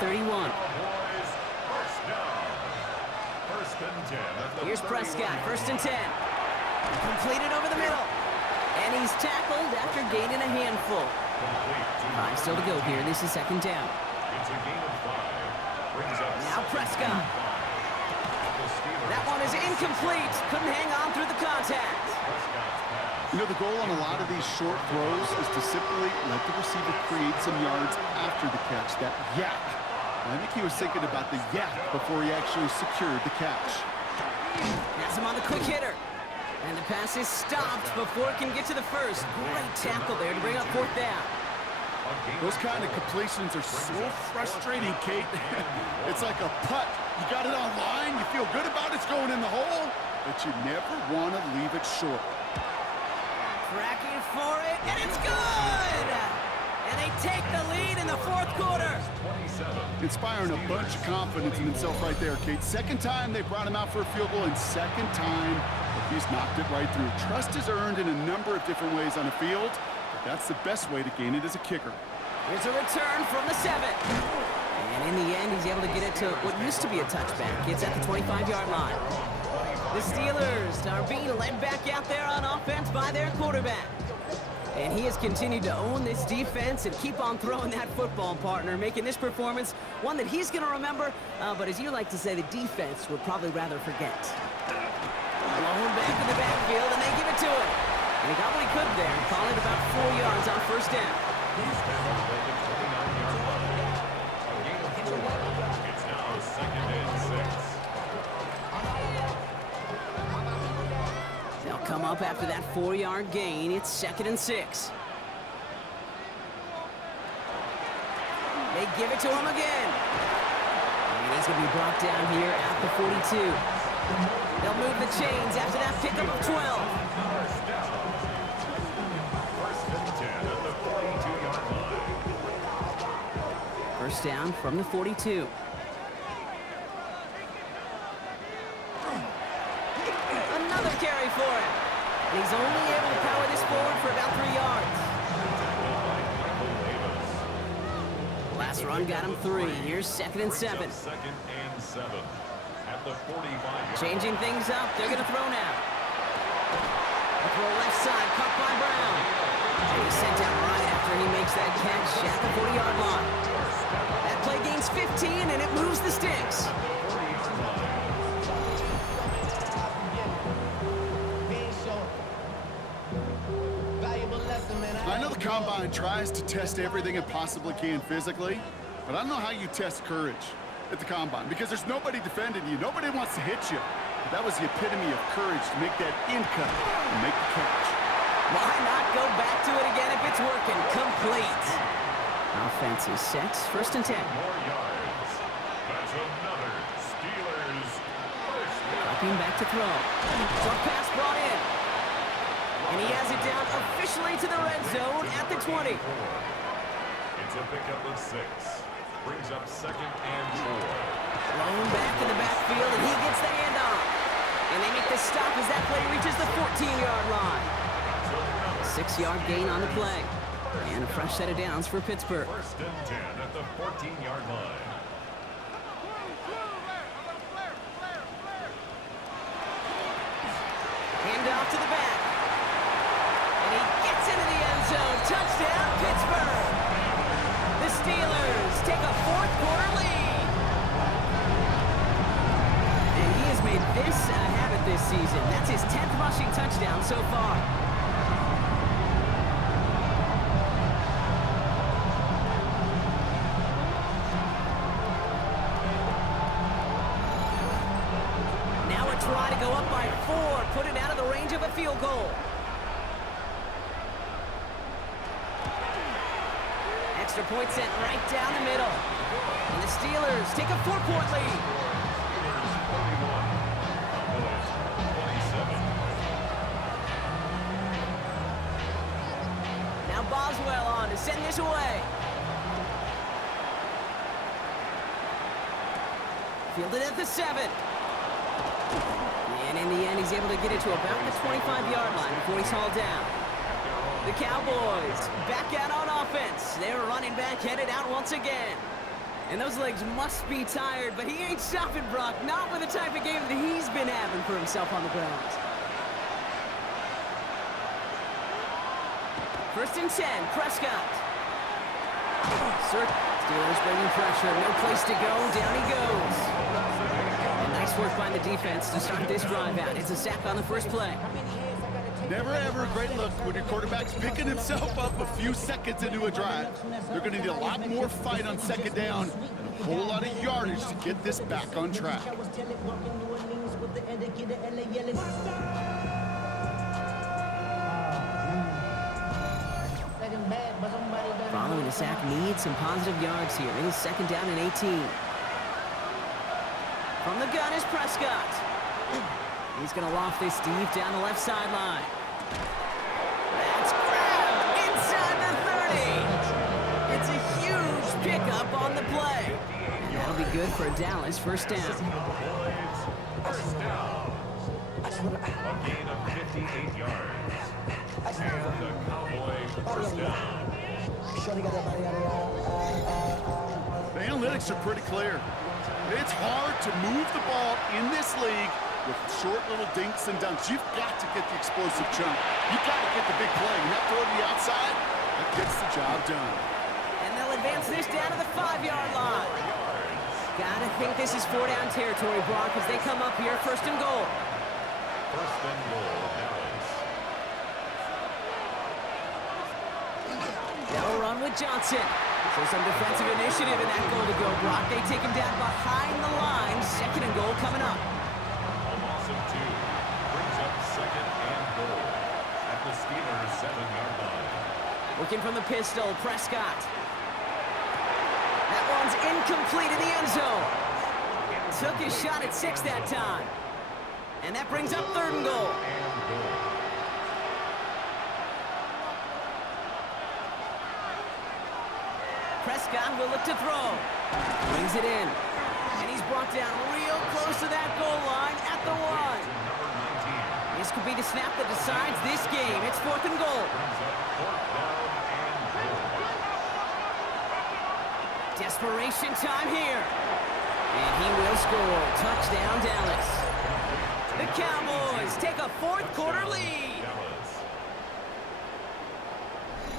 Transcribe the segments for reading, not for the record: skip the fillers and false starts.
31. Cowboys, first down. First and 10 at the Here's Prescott, 1st and 10. Completed over the middle. And he's tackled after gaining a handful. Five still to go here. This is 2nd down. It's a gain of 5. Brings up Now Prescott. That one is incomplete. Couldn't hang on through the contact. You know, the goal on a lot of these short throws is to simply let the receiver create some yards after the catch, that yak. I think he was thinking about the yak before he actually secured the catch. Has him on the quick hitter. And the pass is stopped before it can get to the first. Great tackle there to bring up 4th down. Those kind of completions are so frustrating, Kate. It's like a putt. You got it on line, you feel good about it's going in the hole, but you never want to leave it short. Tracking for it, and it's good! And they take the lead in the 4th quarter. Inspiring a bunch of confidence in himself right there, Kate. 2nd time they brought him out for a field goal, and 2nd time he's knocked it right through. Trust is earned in a number of different ways on the field, but that's the best way to gain it as a kicker. Here's a return from the 7. And in the end, he's able to get it to what used to be a touchback. It's at the 25-yard line. The Steelers are being led back out there on offense by their quarterback. And he has continued to own this defense and keep on throwing that football, partner, making this performance one that he's going to remember, but as you like to say, the defense would probably rather forget. Blown back in the backfield, and they give it to him. And he got what he could there, calling about 4 yards on 1st down. He's down at the 29-yard line. A gain of 4. It's now 2nd and 6. They'll come up after that 4-yard gain. It's 2nd and 6. They give it to him again. And he's going to be brought down here at the 42. They'll move the chains after that pickup of 12. First and 10 at the 42-yard line. First down from the 42. Another carry for him. And he's only able to power this forward for about 3 yards. Last run got him 3. Here's 2nd and 7. 2nd and 7 at the 45-yard. Changing things up. They're going to throw now. The throw left side, caught by Brown. And he's sent down right after he makes that catch at the 40-yard line. That play gains 15, and it moves the sticks. I know the Combine tries to test everything it possibly can physically, but I don't know how you test courage at the Combine, because there's nobody defending you. Nobody wants to hit you. But that was the epitome of courage to make that in cut and make the catch. Why not go back to it again if it's working? Complete. Offense is set. 1st and 10. More yards. That's another Steelers first down. Dropping back to throw. Short pass brought in. And he has it down officially to the red zone at the 20. It's a pickup of 6. Brings up 2nd and 4. Thrown back in the backfield, and he gets the handoff. And they make the stop as that play reaches the 14-yard line. 6-yard gain on the play. And a fresh set of downs for Pittsburgh. 1st and 10 at the 14-yard line. Handoff to the back. And he gets into the end zone. Touchdown, Pittsburgh. The Steelers take a 4th quarter lead. And he has made this a habit this season. That's his 10th rushing touchdown so far. Now a try to go up by 4, put it out of the range of a field goal. Extra point sent right down the middle. And the Steelers take a 4-point lead. Now Boswell on to send this away. Fielded at the 7. And in the end, he's able to get it to about the 25-yard line before he's hauled down. The Cowboys back out on offense. Their running back headed out once again. And those legs must be tired, but he ain't stopping, Brock. Not with the type of game that he's been having for himself on the ground. 1st and 10, Prescott. Steelers bringing pressure, no place to go, down he goes. And nice work by the defense to start this drive out. It's a sack on the first play. Never ever a great look when your quarterback's picking himself up a few seconds into a drive. They're going to need a lot more fight on 2nd down and a whole lot of yardage to get this back on track. Following the sack needs some positive yards here. It is 2nd down and 18. From the gun is Prescott. He's going to loft this deep down the left sideline. That's grabbed inside the 30. It's a huge pickup on the play. And that'll be good for Dallas. 1st down. First down. A gain of 58 yards. And the Cowboys 1st down. The analytics are pretty clear. It's hard to move the ball in this league with short little dinks and dunks. You've got to get the explosive chunk. You've got to get the big play. And that throw to the outside, that gets the job done. And they'll advance this down to the 5-yard line. Gotta think this is 4-down territory, Brock, as they come up here 1st and goal. 1st and goal, Dallas. They'll run with Johnson. So some defensive initiative in that goal to go, Brock. They take him down behind the line. 2nd and goal coming up. A loss of 2 brings up 2nd and goal at the Steelers' 7-yard line. Looking from the pistol, Prescott. That one's incomplete in the end zone. Took his shot at 6 that time. And that brings up 3rd and goal. Prescott will look to throw. Brings it in. And he's brought down real close to that goal line at the 1. This could be the snap that decides this game. It's 4th and goal. Desperation time here. And he will score. Touchdown, Dallas. The Cowboys take a 4th quarter lead.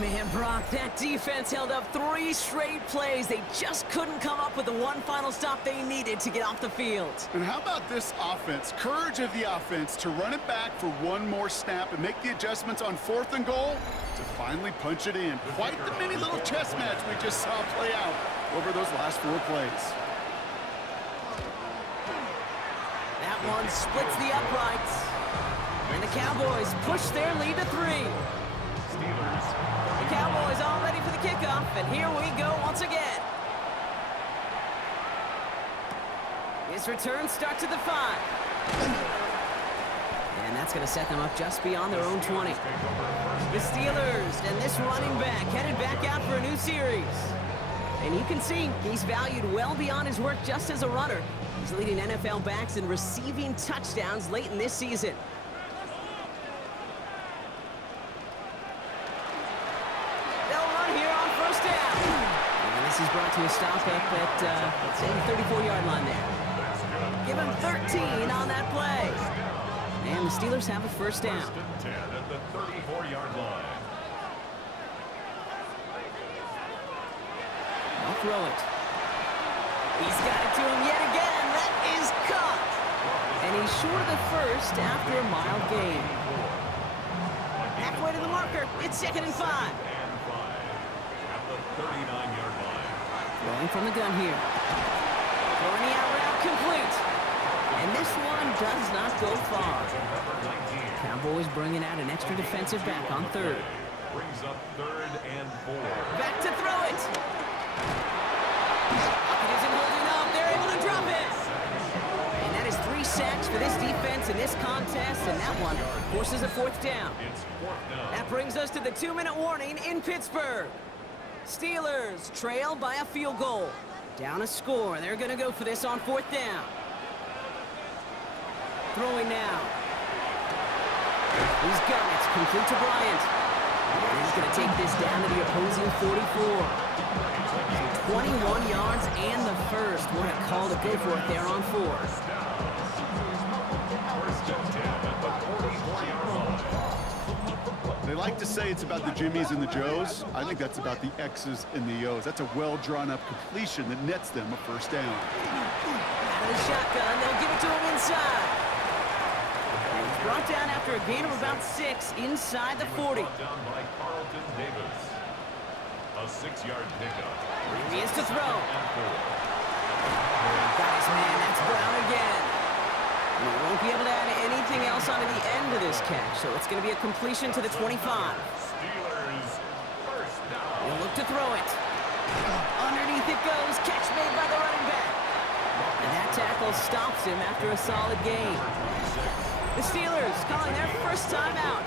Man, Brock, that defense held up 3 straight plays. They just couldn't come up with the one final stop they needed to get off the field. And how about this offense? Courage of the offense to run it back for one more snap and make the adjustments on 4th and goal to finally punch it in. Quite the mini little chess match we just saw play out over those last 4 plays. That one splits the uprights. And the Cowboys push their lead to 3. The Cowboys all ready for the kickoff, and here we go once again. His return starts at the 5. And that's going to set them up just beyond their own 20. The Steelers and this running back headed back out for a new series. And you can see he's valued well beyond his work just as a runner. He's leading NFL backs in receiving touchdowns late in this season. This is brought to a stop up at, let's say, the 34-yard line there. Give him 13 on that play. And the Steelers have a 1st down. 1st and 10 at the 34-yard line. They'll throw it. He's got it to him yet again. That is caught. And he's short of the 1st after a mild gain. Halfway to the marker. It's 2nd and 5. At the 39-yard line. Throwing from the gun here. Throwing the out route complete. And this one does not go far. Cowboys bringing out an extra defensive back on 3rd. Brings up 3rd and 4. Back to throw it. It isn't holding up. They're able to drop it. And that is 3 sacks for this defense in this contest. And that one forces a 4th down. It's 4th down. That brings us to the 2-minute warning in Pittsburgh. Steelers trail by a field goal. Down a score. They're going to go for this on 4th down. Throwing now. He's got it. Complete to Bryant. And he's going to take this down to the opposing 44. So 21 yards and They'll go for it there on 4. First and 10 at the 44-yard line. They like to say it's about the Jimmies and the Joes. I think that's about the X's and the O's. That's a well-drawn-up completion that nets them a first down. Out of the shotgun, they'll give it to him inside. And he's brought down after a gain of about 6 inside the 40. Brought down by Carlton Davis. A 6-yard pickup. He is to throw. And 4. Got his man, that's Brown again. And he won't be able to add anything else onto the end of this catch, so it's going to be a completion to the 25. Steelers first down. He'll look to throw it. Underneath it goes, catch made by the running back. And that tackle stops him after a solid gain. The Steelers calling their first time out,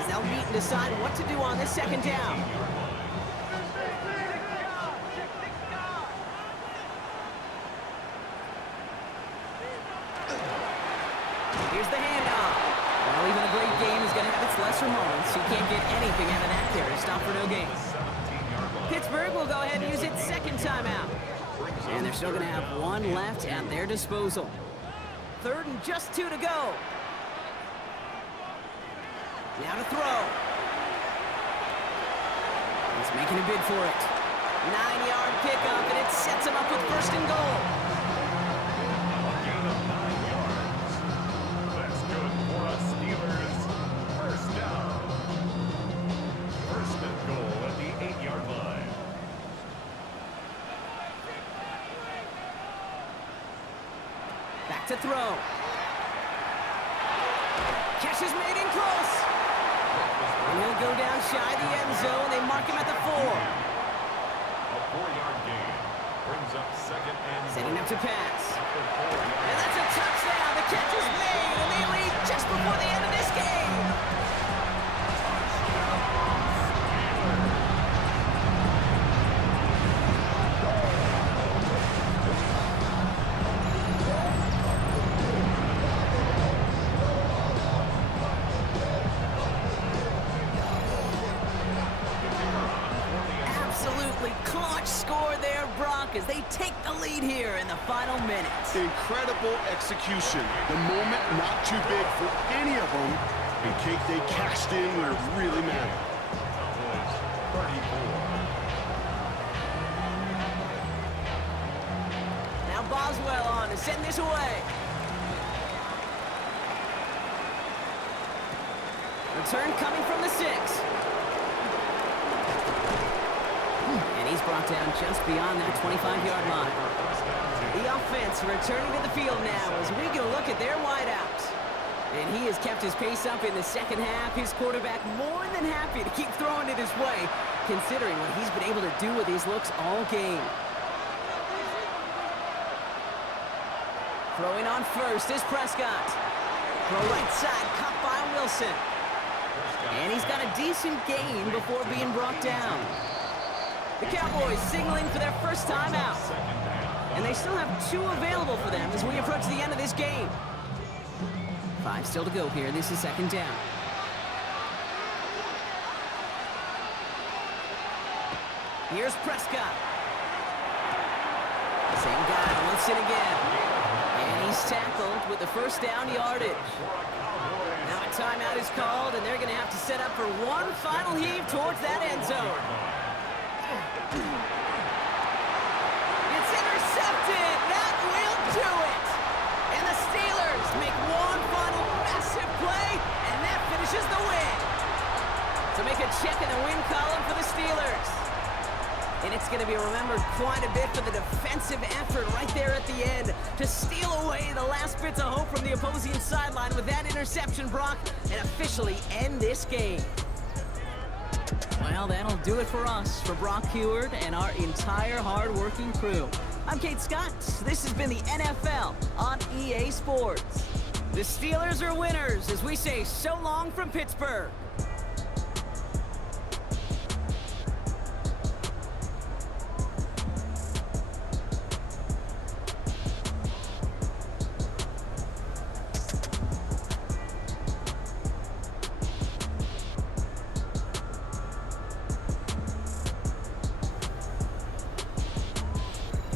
as they'll meet and decide what to do on this second down. Here's the handoff. Well, even a great game is going to have its lesser moments. You can't get anything out of that carry. Stop for no gain. Pittsburgh will go ahead and use its second timeout. And they're still going to have 1 left at their disposal. 3rd and just 2 to go. Now to throw. He's making a bid for it. 9-yard pickup, and it sets him up with 1st and goal. Back to throw. Catch is made in close. And he'll go down shy of the end zone. They mark him at the 4. A 4-yard gain brings up 2nd and Setting up to pass. after 4 yards. And that's a touchdown. The catch is made, and they lead just before the end of this game. Absolutely clutch score there, Brock, as they take the lead here in the final minutes. Incredible execution. The moment not too big for any of them. And Kate, they cashed in when it really mattered. Cowboys 34. Now Boswell on to send this away. Return coming from the 6. And he's brought down just beyond that 25-yard line. The offense returning to the field now as we get a look at their wideouts. And he has kept his pace up in the second half. His quarterback more than happy to keep throwing it his way, considering what he's been able to do with these looks all game. Throwing on first is Prescott. Throw right side, caught by Wilson. And he's got a decent gain before being brought down. The Cowboys signaling for their first time out. And they still have 2 available for them as we approach the end of this game. 5 still to go here. This is second down. Here's Prescott. Same guy, Wilson again. And he's tackled with the first down yardage. Now a timeout is called, and they're going to have to set up for one final heave towards that end zone. It's intercepted. That will do it. And the Steelers make one final massive play, and that finishes the win. So make a check in the win column for the Steelers. And it's going to be remembered quite a bit for the defensive effort right there at the end to steal away the last bits of hope from the opposing sideline with that interception, Brock, and officially end this game. Well, that'll do it for us, for Brock Heward and our entire hard-working crew. I'm Kate Scott. This has been the NFL on EA Sports. The Steelers are winners as we say so long from Pittsburgh.